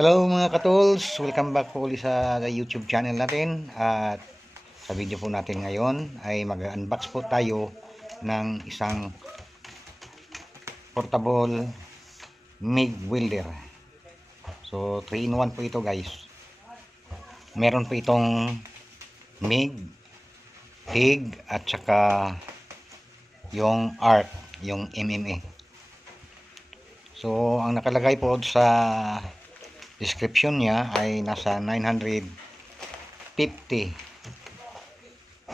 Hello mga katools, welcome back po ulit sa YouTube channel natin. At sa video po natin ngayon ay mag-unbox po tayo ng isang portable MIG welder. So 3 in 1 po ito guys. Meron po itong MIG, TIG at saka yung ARC, yung MMA. So ang nakalagay po sa description niya ay nasa 950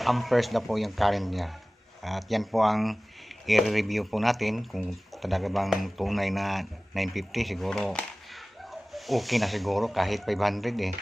amperes na po yung current niya. At yan po ang i-review po natin kung talaga bang tunay na 950. Siguro okay na siguro kahit 500 eh.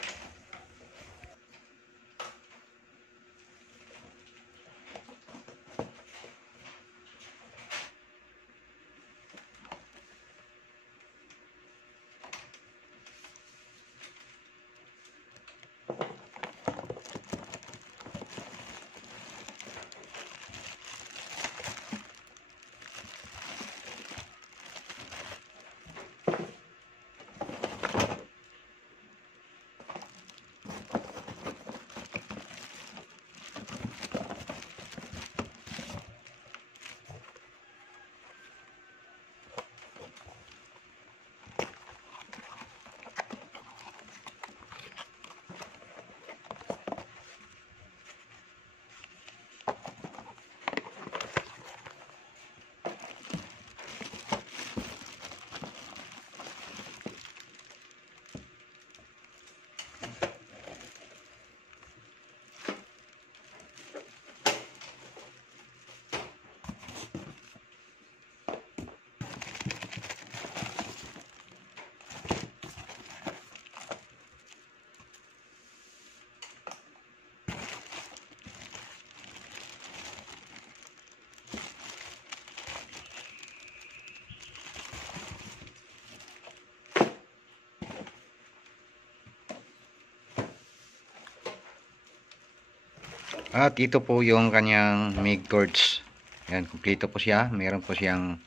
At ito po yung kanyang MIG torch. Yan, kumpleto po siya. Meron po siyang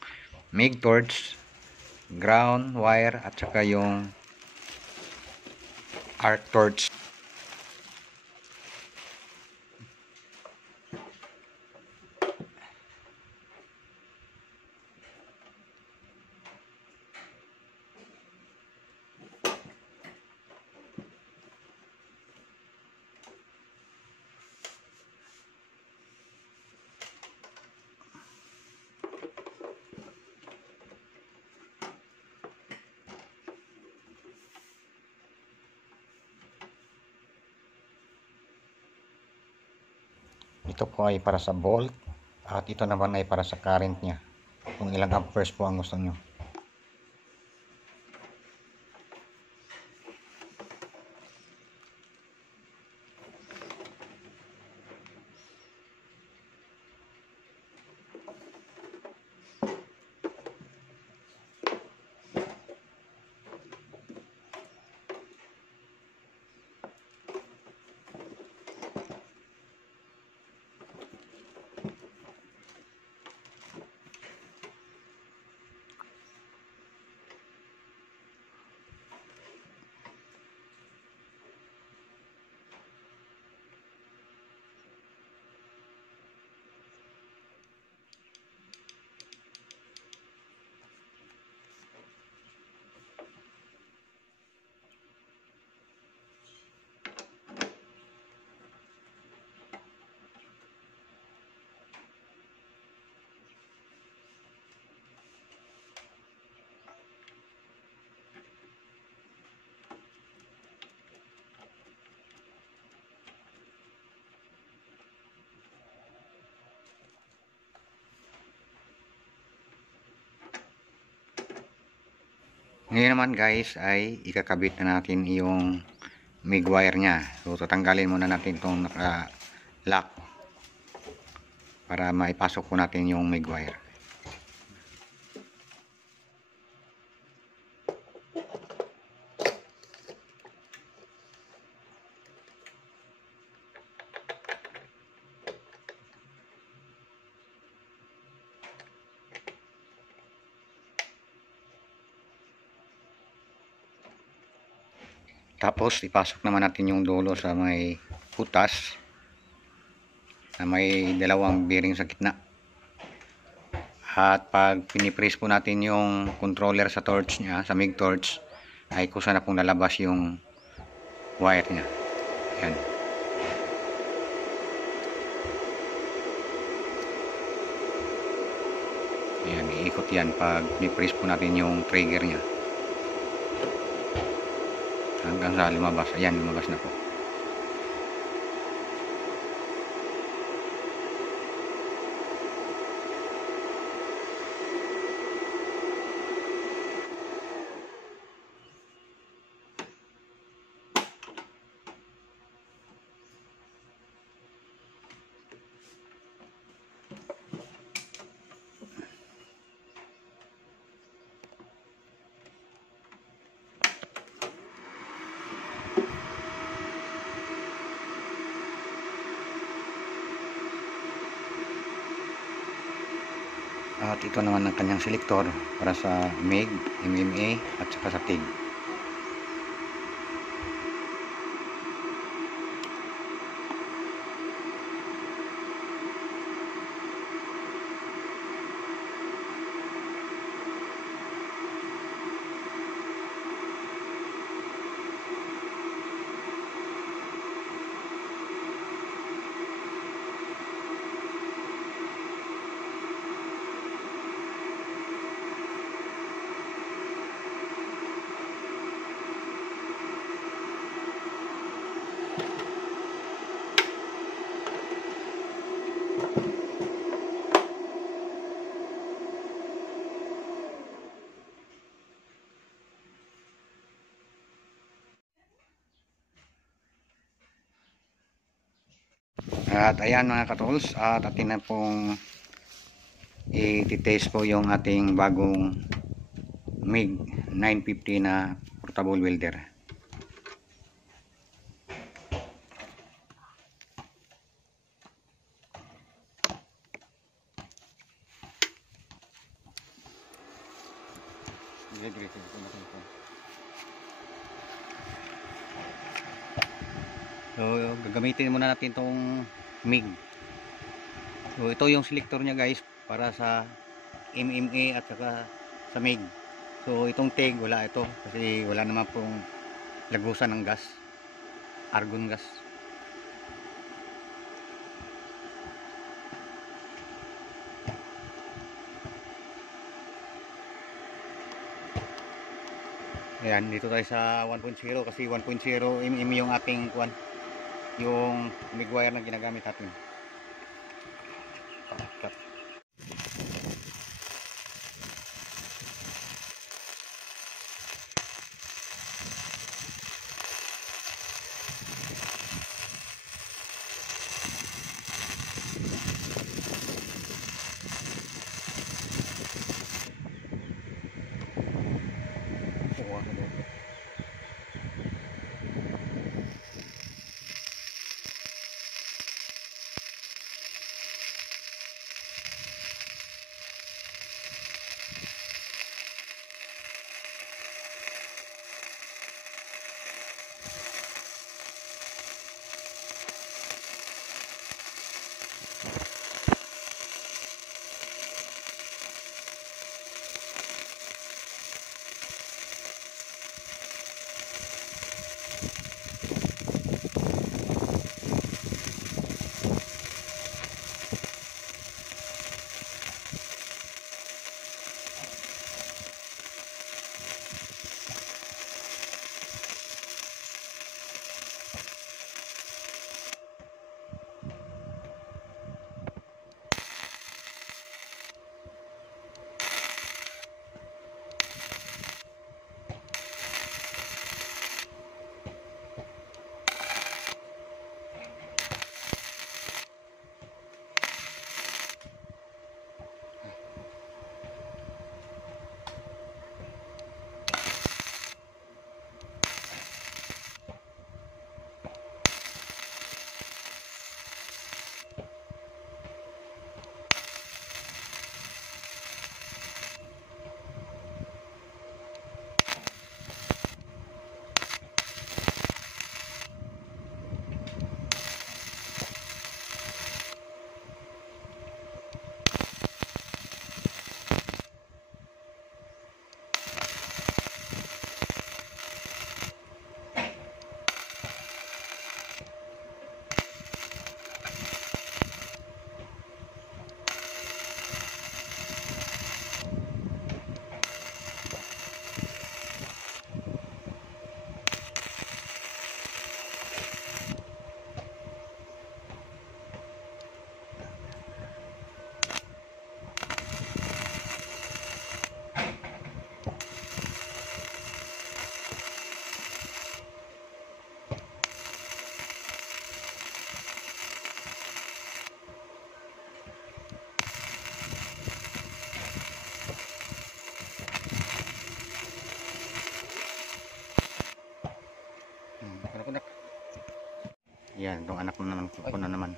MIG torch, ground wire at saka yung arc torch. Ito po ay para sa volt at ito naman ay para sa current niya. Kung ilang amperes po ang gusto nyo. Ngayon naman guys ay ikakabit na natin yung MIG wire nya. So tatanggalin muna natin itong naka-lock para maipasok po natin yung MIG wire. Tapos ipasok naman natin yung dulo sa may butas na may dalawang bearing sa gitna. At pag pinipress po natin yung controller sa torch niya, sa MIG torch, ay kusa na pong lalabas yung wire niya. Yan. Ayan, iikot yan pag pinipress po natin yung trigger niya. Hanggang sa lumabas. Ayan, lumabas na po. At ito naman ang kanyang selector para sa MIG, MMA at saka sa TIG. At ayan mga katools, at atin na pong i-test po yung ating bagong MIG 950 na portable welder. So gagamitin muna natin tong MIG. So ito yung selector niya guys para sa MMA at saka sa MIG. So itong TIG wala ito kasi wala naman pong lagusan ng gas, argon gas. Ayan, dito tayo sa 1.0 kasi 1.0 mm yung ating kuan, yung MIG wire na ginagamit natin. Yan, itong anak mo naman ko na naman.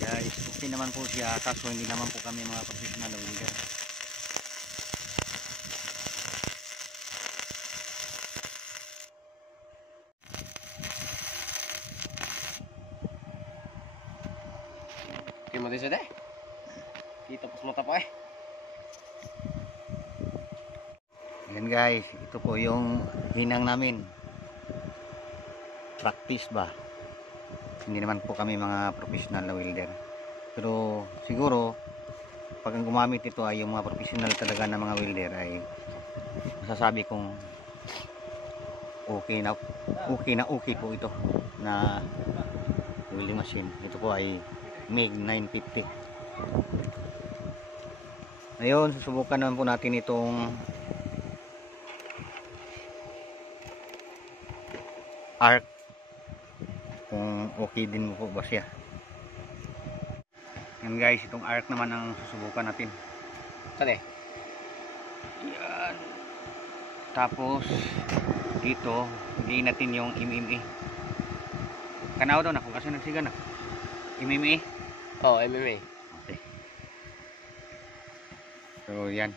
Guys, okay naman po siya, kaso hindi naman po kami mga professional na welder. Okay mo din siya deh. Kita pas mata pa eh. Yan guys, ito po yung hinang namin. Practice ba? Hindi naman po kami mga professional na welder. Pero siguro pag ang gumamit ito ay yung mga professional talaga na mga welder, ay masasabi kong okay na po ito na welding machine. Ito po ay MIG 950. Ngayon, susubukan naman po natin itong arc, kung okay din po ba siya. Yan guys, itong arc naman ang susubukan natin. Saan eh? Yan. Tapos dito hindi natin yung MMA. Kanaw daw na kung kasi nagsiga na MMA. Oh, MMA. Okay, so yan.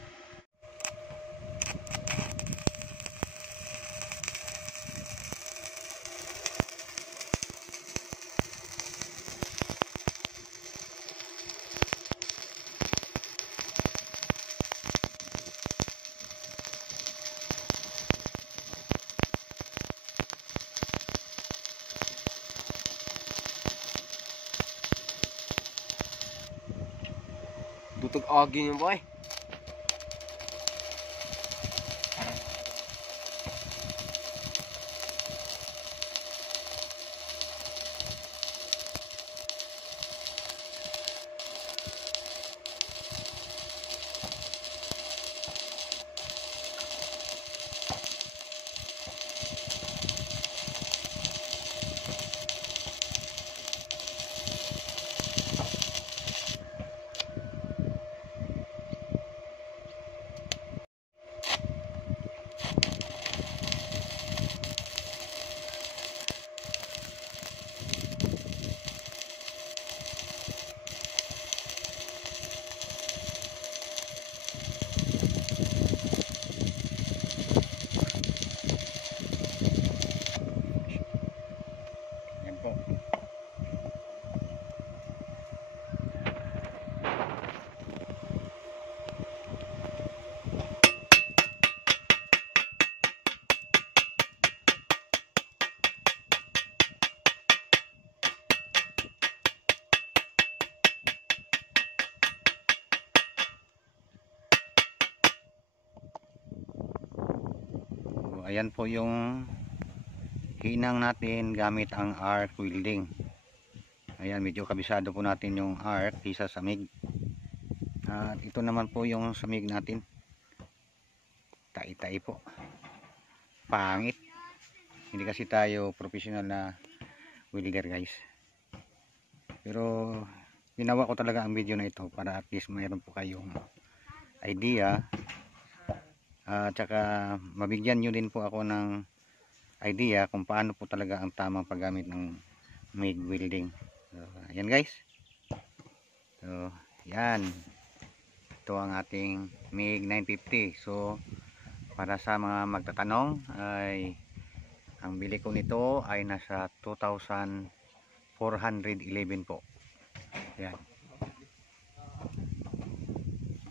Dutog agi niyo boy. Yan po. So, ayan po yung hinang natin gamit ang arc welding. Ayan, medyo kabisado po natin yung arc kaysa sa MIG. At ito naman po yung sa MIG natin. Tai-tai po. Pangit. Hindi kasi tayo professional na welder guys. Pero ginawa ko talaga ang video na ito para at least mayroon po kayong idea. At saka mabigyan nyo din po ako ng idea kung paano po talaga ang tamang paggamit ng MIG welding. So, ayan guys. So, yan. Ito ang ating MIG 950. So, para sa mga magtatanong ay ang bili ko nito ay nasa 2,411 po. Yan.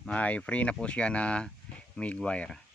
May free na po siya na MIG wire.